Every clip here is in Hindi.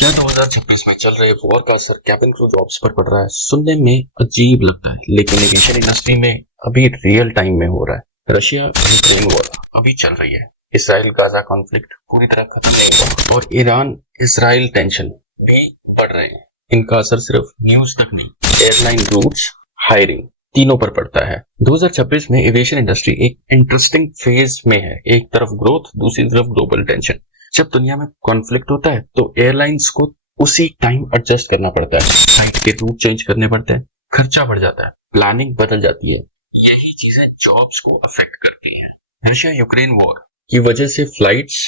क्या 2026 में चल रहे वॉर का असर कैबिन क्रू जॉब्स पर पड़ रहा है? सुनने में अजीब लगता है, लेकिन एविएशन इंडस्ट्री में अभी रियल टाइम में हो रहा है। रशिया यूक्रेन वॉर अभी चल रही है। इसराइल गाजा कॉन्फ्लिक्ट पूरी तरह खत्म नहीं हुआ और ईरान इसराइल टेंशन भी बढ़ रहे हैं। इनका असर सिर्फ न्यूज तक नहीं, एयरलाइन रूट्स, हायरिंग तीनों पर पड़ता है। 2026 में एविएशन इंडस्ट्री एक इंटरेस्टिंग फेज में है। एक तरफ ग्रोथ, दूसरी तरफ ग्लोबल टेंशन। जब दुनिया में कॉन्फ्लिक्ट होता है तो एयरलाइंस को उसी टाइम एडजस्ट करना पड़ता है, फ्लाइट के रूट चेंज करने पड़ते हैं, खर्चा बढ़ जाता है, प्लानिंग बदल जाती है। यही चीजें जॉब्स को अफेक्ट करती हैं। रशिया यूक्रेन वॉर की वजह से फ्लाइट्स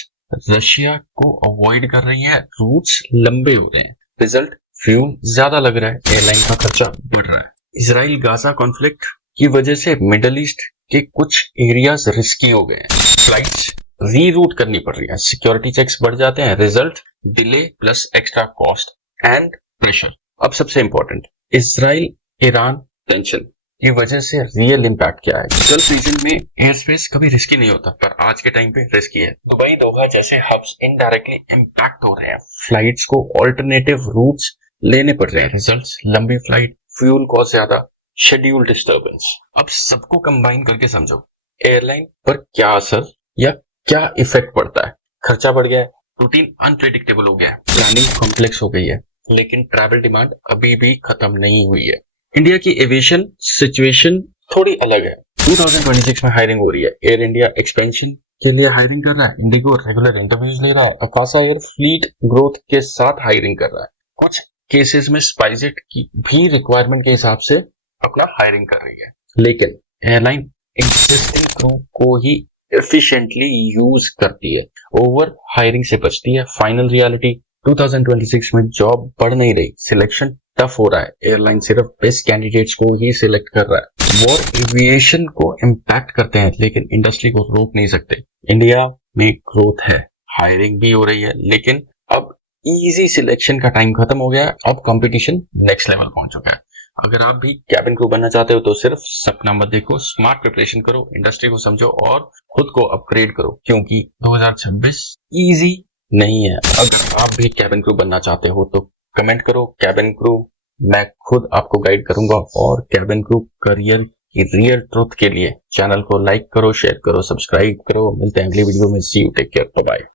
रशिया को अवॉइड कर रही है, रूट्स लंबे हो रहे हैं, रिजल्ट फ्यूल ज्यादा लग रहा है, एयरलाइन का खर्चा बढ़ रहा है। इसराइल गाजा कॉन्फ्लिक्ट की वजह से मिडल ईस्ट के कुछ एरियाज रिस्की हो गए हैं, फ्लाइट्स रीरूट करनी पड़ रही है, सिक्योरिटी चेक्स बढ़ जाते हैं, result delay plus extra cost and pressure. अब सबसे इंपॉर्टेंट, इसराइल ईरान टेंशन की वजह से रियल इंपैक्ट क्या है? गल्फ रीजन में एयर स्पेस कभी रिस्की नहीं होता, पर आज के टाइम पे रिस्की है। दुबई, दोहा जैसे हब्स इनडायरेक्टली इंपैक्ट हो रहे हैं, फ्लाइट्स को ऑल्टरनेटिव रूट्स लेने पड़ रहे हैं, रिजल्ट्स लंबी फ्लाइट, फ्यूल कॉस्ट ज्यादा, शेड्यूल डिस्टर्बेंस। अब सबको कंबाइन करके समझो, एयरलाइन पर क्या असर या क्या इफेक्ट पड़ता है? खर्चा बढ़ गया है, रूटीन अनप्रेडिक्टेबल हो गया है, प्लानिंग कॉम्प्लेक्स हो गई है, लेकिन ट्रैवल डिमांड अभी भी खत्म नहीं हुई है। इंडिया की एविएशन सिचुएशन थोड़ी अलग है। 2026 में हायरिंग हो रही है। एयर इंडिया एक्सपेंशन के लिए हायरिंग कर रहा है, इंडिगो रेगुलर इंटरव्यूज ले रहा है, अकाशा एयर फ्लीट ग्रोथ के साथ हायरिंग कर रहा है। कुछ केसेस में स्पाइसजेट की भी रिक्वायरमेंट के हिसाब से अपना हायरिंग कर रही है, लेकिन एयरलाइन एग्जिस्टिंग क्रू को ही एफिशिएंटली यूज करती है, ओवर हायरिंग से बचती है। फाइनल रियलिटी 2026 में जॉब बढ़ नहीं रही, सिलेक्शन टफ हो रहा है, एयरलाइन सिर्फ बेस्ट कैंडिडेट्स को ही सिलेक्ट कर रहा है। वॉर एविएशन को इम्पैक्ट करते हैं, लेकिन इंडस्ट्री को रोक नहीं सकते। इंडिया में ग्रोथ है, हायरिंग भी हो रही है, लेकिन अब इजी सिलेक्शन का टाइम खत्म हो गया है। अब कंपटीशन नेक्स्ट लेवल पहुंच चुका है। अगर आप भी कैबिन क्रू बनना चाहते हो तो सिर्फ सपना मत देखो, स्मार्ट प्रिपरेशन करो, इंडस्ट्री को समझो और खुद को अपग्रेड करो, क्योंकि 2026 इजी नहीं है। अगर आप भी कैबिन क्रू बनना चाहते हो तो कमेंट करो कैबिन क्रू, मैं खुद आपको गाइड करूंगा। और कैबिन क्रू करियर की रियल ट्रुथ के लिए चैनल को लाइक करो, शेयर करो, सब्सक्राइब करो। मिलते हैं अगली वीडियो में। See you, take care, bye bye.